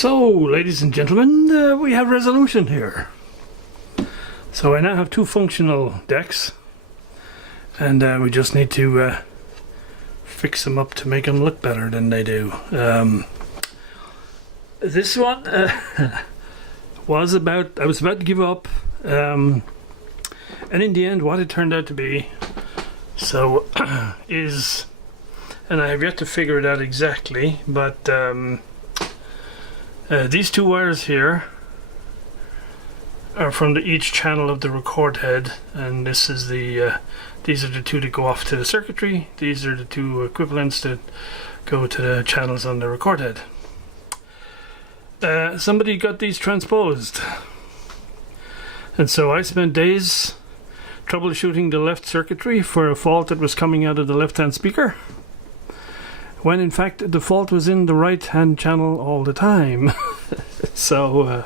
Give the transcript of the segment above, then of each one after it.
So, ladies and gentlemen, we have resolution here. So I now have two functional decks, and we just need to fix them up to make them look better than they do. This one I was about to give up, and in the end what it turned out to be is, and I have yet to figure it out exactly, but these two wires here are from each channel of the record head, and this is these are the two that go off to the circuitry. These are the two equivalents that go to the channels on the record head. Somebody got these transposed, and so I spent days troubleshooting the left circuitry for a fault that was coming out of the left-hand speaker, when in fact the fault was in the right-hand channel all the time. So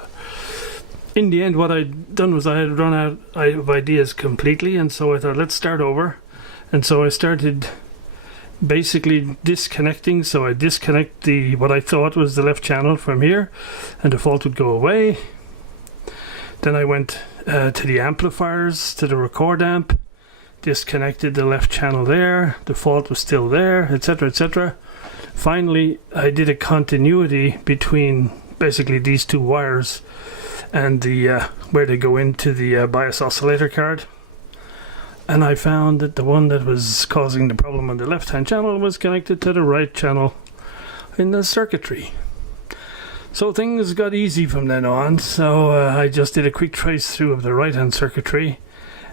in the end what I'd done was I had run out of ideas completely, and so I thought, let's start over. And so I started basically disconnecting. So I disconnect what I thought was the left channel from here, and the fault would go away. Then I went to the amplifiers, to the record amp, disconnected the left channel there, the fault was still there, etc, etc. Finally I did a continuity between basically these two wires and the where they go into the bias oscillator card, and I found that the one that was causing the problem on the left hand channel was connected to the right channel in the circuitry. So things got easy from then on. So I just did a quick trace through of the right hand circuitry,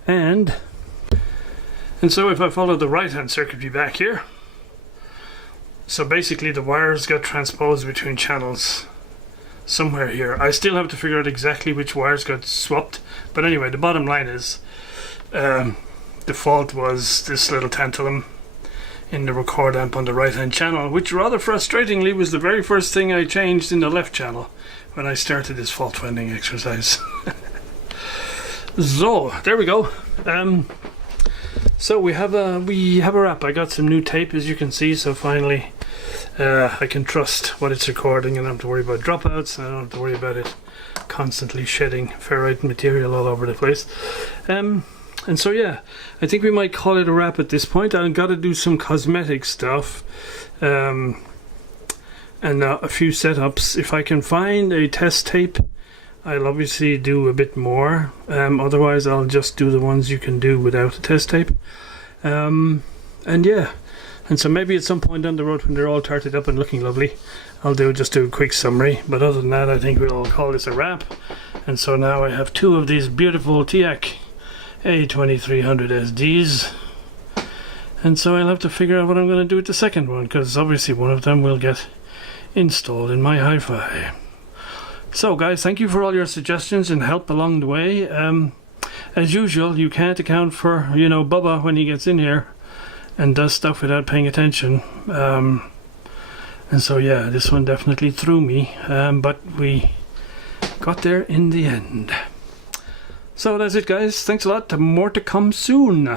and so if I follow the right hand circuitry back here, so basically the wires got transposed between channels somewhere here. I still have to figure out exactly which wires got swapped, but anyway, the bottom line is the fault was this little tantalum in the record amp on the right hand channel, which rather frustratingly was the very first thing I changed in the left channel when I started this fault finding exercise. So there we go. So we have a wrap. I got some new tape, as you can see, so finally I can trust what it's recording, and I don't have to worry about dropouts, and I don't have to worry about it constantly shedding ferrite material all over the place. And so yeah, I think we might call it a wrap at this point. I've got to do some cosmetic stuff and a few setups. If I can find a test tape, I'll obviously do a bit more. Otherwise I'll just do the ones you can do without a test tape. And yeah, and so maybe at some point down the road when they're all tarted up and looking lovely, I'll just do a quick summary. But other than that, I think we'll call this a wrap. And so now I have two of these beautiful TEAC A2300SDs, and so I'll have to figure out what I'm going to do with the second one, because obviously one of them will get installed in my hi-fi. So guys, thank you for all your suggestions and help along the way. As usual, you can't account for, Bubba when he gets in here and does stuff without paying attention. And so yeah, this one definitely threw me, but we got there in the end. So that's it guys, thanks a lot, more to come soon.